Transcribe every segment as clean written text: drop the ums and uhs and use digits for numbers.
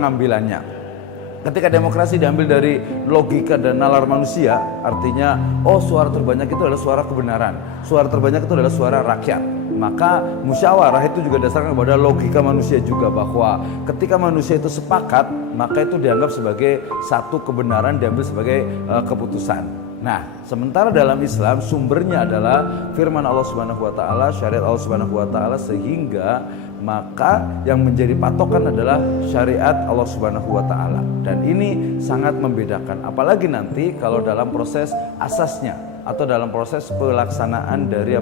pengambilannya. Ketika demokrasi diambil dari logika dan nalar manusia, artinya suara terbanyak itu adalah suara kebenaran, suara terbanyak itu adalah suara rakyat. Maka musyawarah itu juga dasarkan kepada logika manusia juga, bahwa ketika manusia itu sepakat, maka itu dianggap sebagai satu kebenaran, diambil sebagai keputusan. Nah, sementara dalam Islam sumbernya adalah firman Allah Subhanahu wa taala, syariat Allah Subhanahu wa taala, sehingga maka yang menjadi patokan adalah syariat Allah Subhanahu wa taala. Dan ini sangat membedakan, apalagi nanti kalau dalam proses asasnya atau dalam proses pelaksanaan dari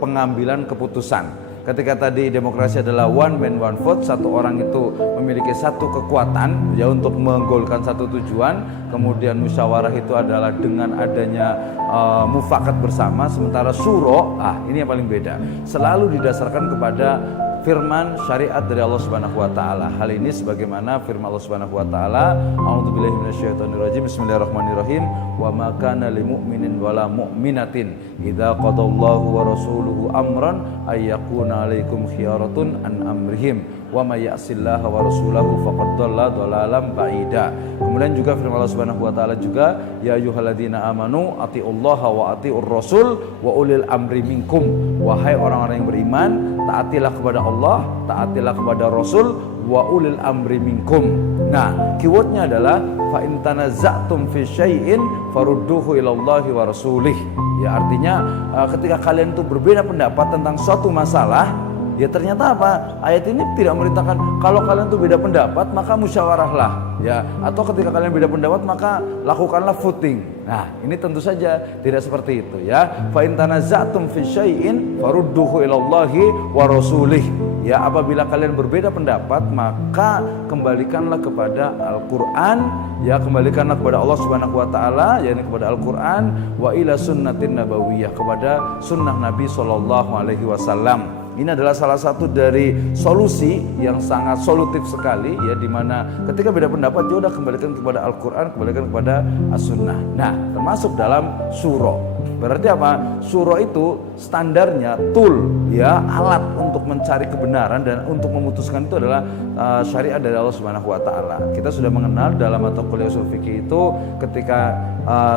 pengambilan keputusan. Ketika tadi demokrasi adalah one man one vote, satu orang itu memiliki satu kekuatan ya untuk menggolkan satu tujuan. Kemudian musyawarah itu adalah dengan adanya mufakat bersama. Sementara syuro, ini yang paling beda, selalu didasarkan kepada firman syariat dari Allah Subhanahu wa taala. Hal ini sebagaimana firman Allah Subhanahu wa taala, a'udzubillahi minasyaitonirrajim, bismillahirrahmanirrahim, wa ma kana lil mu'minin wala mu'minatin idza qadallahu wa rasuluhu amran ay yakuna 'alaikum khiyaratun an amrihim wa may ya'sillaha wa rasulahu faqad dhalla dhalalan ba'ida. Kemudian juga firman Allah Subhanahu wa taala juga, ya ayyuhalladzina amanu atiullaha wa atiur rasul wa ulil amri minkum. Wahai orang-orang yang beriman, taatilah kepada Allah, taatilah kepada Rasul, wa ulil amri minkum. Nah, keywordnya adalah fa in tanaza'tum fi syai'in farudduhu ilallahi wa rasulih. Ya, artinya ketika kalian itu berbeda pendapat tentang suatu masalah, ya ternyata apa? Ayat ini tidak merintahkan kalau kalian tuh beda pendapat maka musyawarahlah, ya. Atau ketika kalian beda pendapat maka lakukanlah voting. Nah, ini tentu saja tidak seperti itu, ya. Fa in tanaza'tum fi syai'in farudduhu ilallahi wa rasulih. Ya, apabila kalian berbeda pendapat maka kembalikanlah kepada Al-Qur'an, ya, kembalikanlah kepada Allah Subhanahu wa taala, yakni kepada Al-Qur'an, wa ila sunnatin nabawiyah, kepada sunnah Nabi sallallahu alaihi wasallam. Ini adalah salah satu dari solusi yang sangat solutif sekali, ya, dimana ketika beda pendapat ya udah kembalikan kepada Al-Quran, kembalikan kepada As-Sunnah. Nah, termasuk dalam suro. Berarti apa? Suro itu standarnya tool, ya, alat untuk mencari kebenaran dan untuk memutuskan itu adalah syariat dari Allah Subhanahu wa taala. Kita sudah mengenal dalam mata kuliah ushul fikih itu, ketika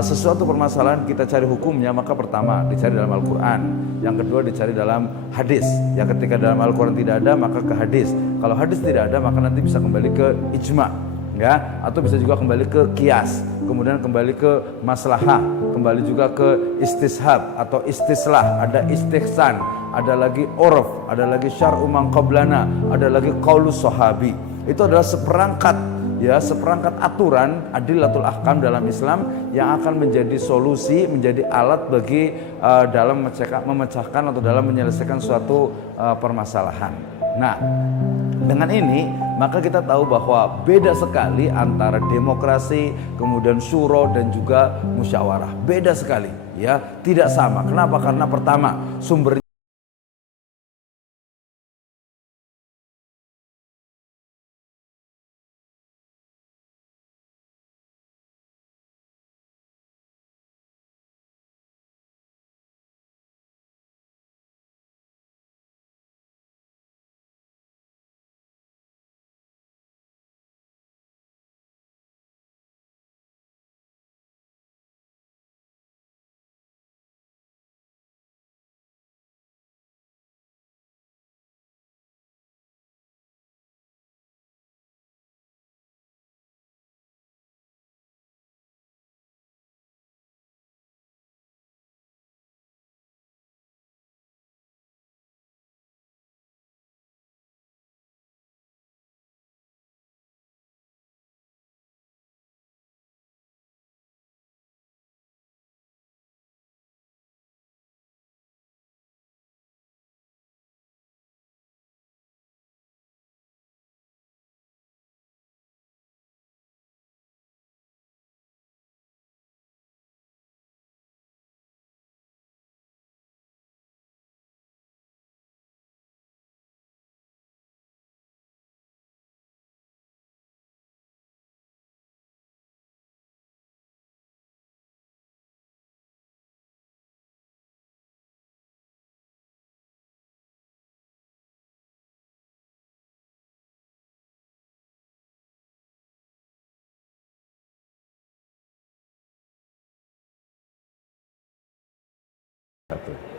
sesuatu permasalahan kita cari hukumnya, maka pertama dicari dalam Al-Quran, yang kedua dicari dalam hadis. Ya, ketika dalam Al-Quran tidak ada maka ke hadis. Kalau hadis tidak ada maka nanti bisa kembali ke ijma, ya, atau bisa juga kembali ke qiyas, kemudian kembali ke maslahah, kembali juga ke istishab atau istislah, ada istihsan, ada lagi urf, ada lagi syar'u man qablana, ada lagi qaulus sahabi. Itu adalah seperangkat, ya, seperangkat aturan adillatul ahkam dalam Islam yang akan menjadi solusi, menjadi alat bagi dalam memecahkan atau dalam menyelesaikan suatu permasalahan. Nah, dengan ini maka kita tahu bahwa beda sekali antara demokrasi, kemudian syuro dan juga musyawarah. Beda sekali, ya, tidak sama. Kenapa? Karena pertama, sumbernya wabarakatuh.